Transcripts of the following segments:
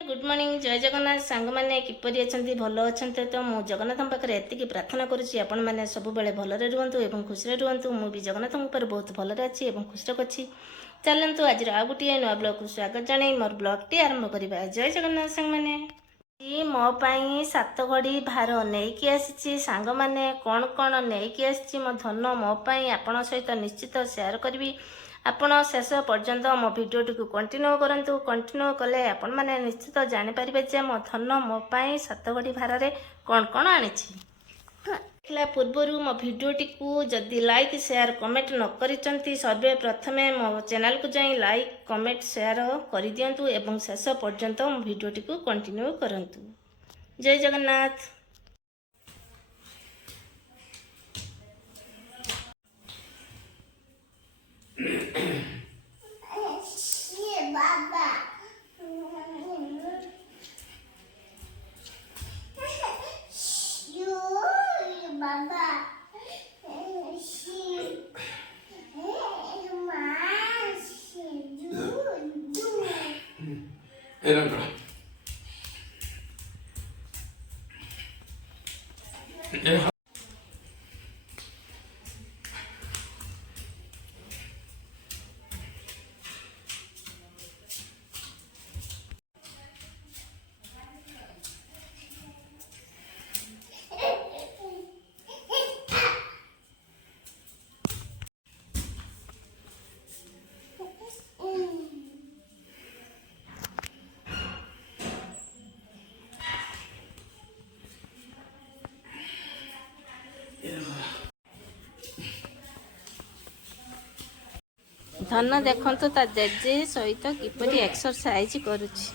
Good morning जय जगन्नाथ सांग मैंने किपरि अछंती भलो अछंते तो मु जगन्नाथ पाखरे एतिकी प्रार्थना करुछि आपण माने सब बेले भलरे रुहंतु एवं खुशी रुहंतु मु भी जगन्नाथ ऊपर बहुत भलरे अछि एवं खुशी अछि। चलंतु आज आ गुटिए नुआ ब्लॉग को स्वागत जणाई मोर ब्लॉग टी आरंभ करिबा। जय जगन्नाथ सांग माने मो पाई 7 घड़ी भार नेकी आसीछि सांग माने कोन नेकी आसीछि मो धन मो पाई आपण सहित निश्चित शेयर करबी। आपण शेष पर्यंत मो भिडियोटी को कंटिन्यू करंतु। कंटिन्यू कले आपण माने निश्चित जानि परिबे जे मो धन मो पाई 7 घड़ी भार रे कोन आनिछि। देखला पूर्वरु मो भिडियोटी को जदि लाइक शेयर कमेंट न करिसंती सर्वे प्रथमे मो चैनल को जाई लाइक कमेंट शेयर करि दियंतु एवं शेष पर्यंत मो भिडियोटी को कंटिन्यू करंतु। जय जगन्नाथ। धन देखंतु ता जेजे सहित किपरि एक्सरसाइज करूछि।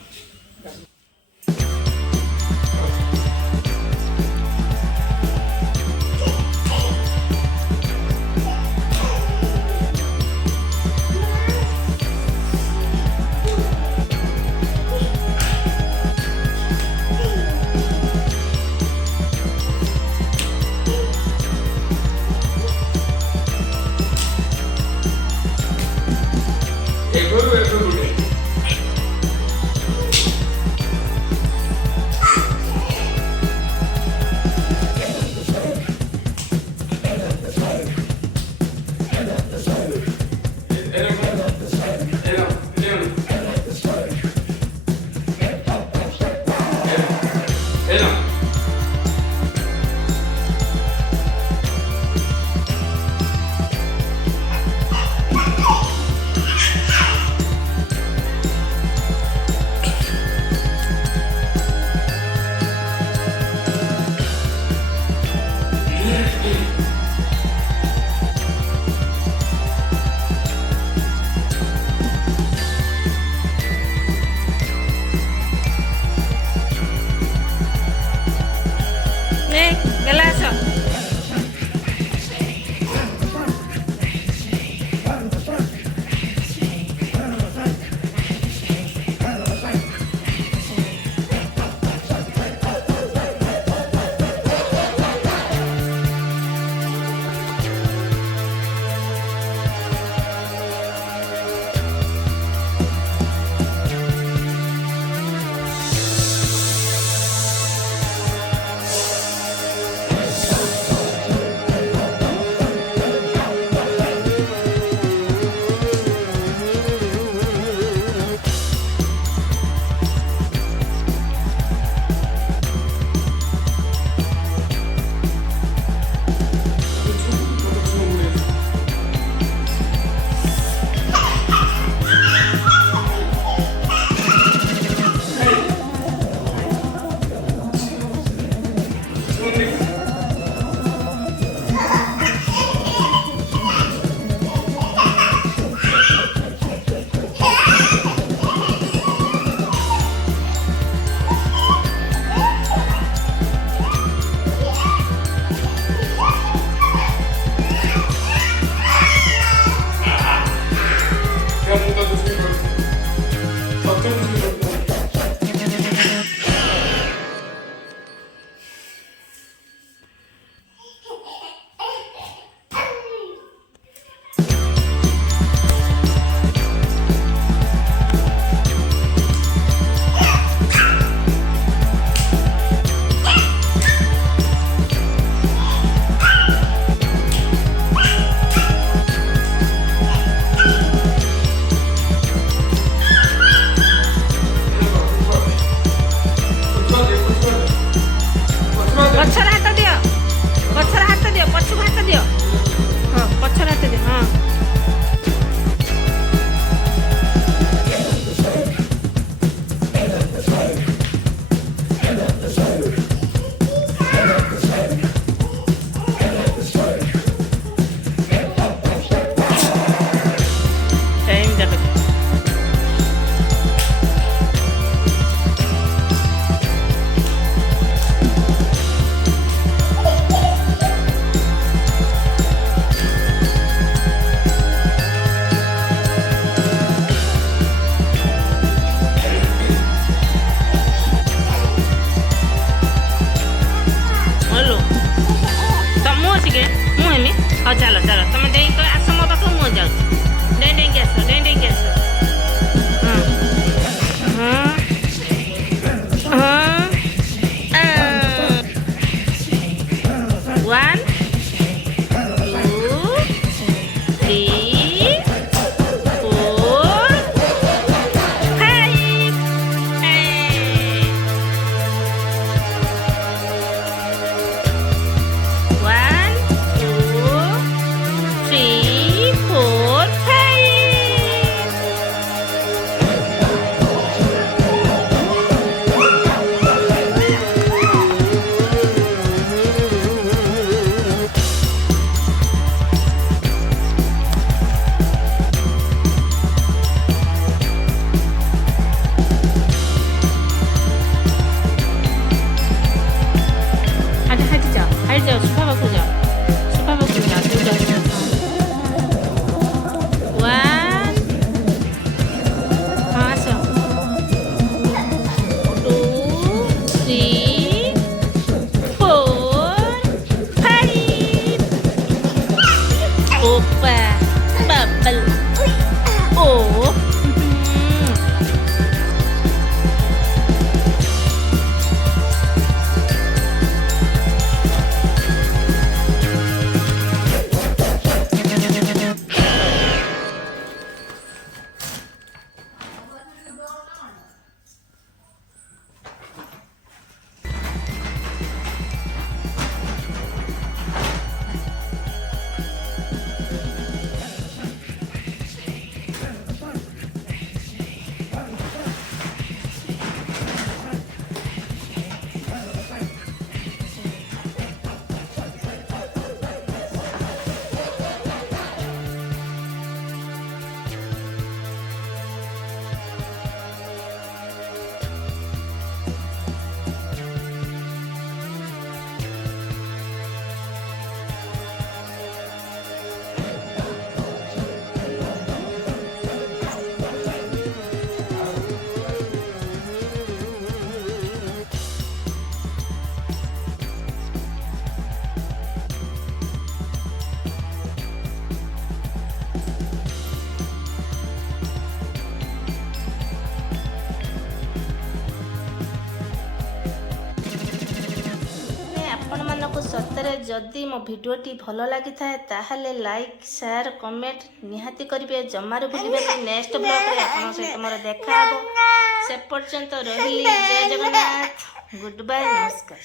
ଟିକେ ମୁଁ ହେମି ହଉ ଚାଲ ଚାଲ ତମେ ଡେଇଁ ଆସ ମୋ ପାଖକୁ ମୁଁ ଯାଉଛି ଡେଇଁକି ଆସ ଡେଇଁକି ଆସ ହଁ ହଁ ହଁ 还是叫书法不叫，书法不叫，就叫one，好，行，two three four five，opa bubble，oh。ଆପଣମାନଙ୍କୁ ସତରେ ଯଦି ମୋ ଭିଡ଼ିଓଟି ଭଲ ଲାଗିଥାଏ ତାହେଲେ ଲାଇକ୍ ସେୟାର କମେଣ୍ଟ ନିହାତି କରିବେ ଜମାରୁ ଭୁଲିବେନି। ନେକ୍ସଟ ବ୍ଲଗରେ ଆପଣଙ୍କ ସହିତ ମୋର ଦେଖା ହେବ। ସେ ପର୍ଯ୍ୟନ୍ତ ରହିଲି। ଜୟ ଜଗନ୍ନାଥ। ଗୁଡ୍ ବାଇ। ନମସ୍କାର।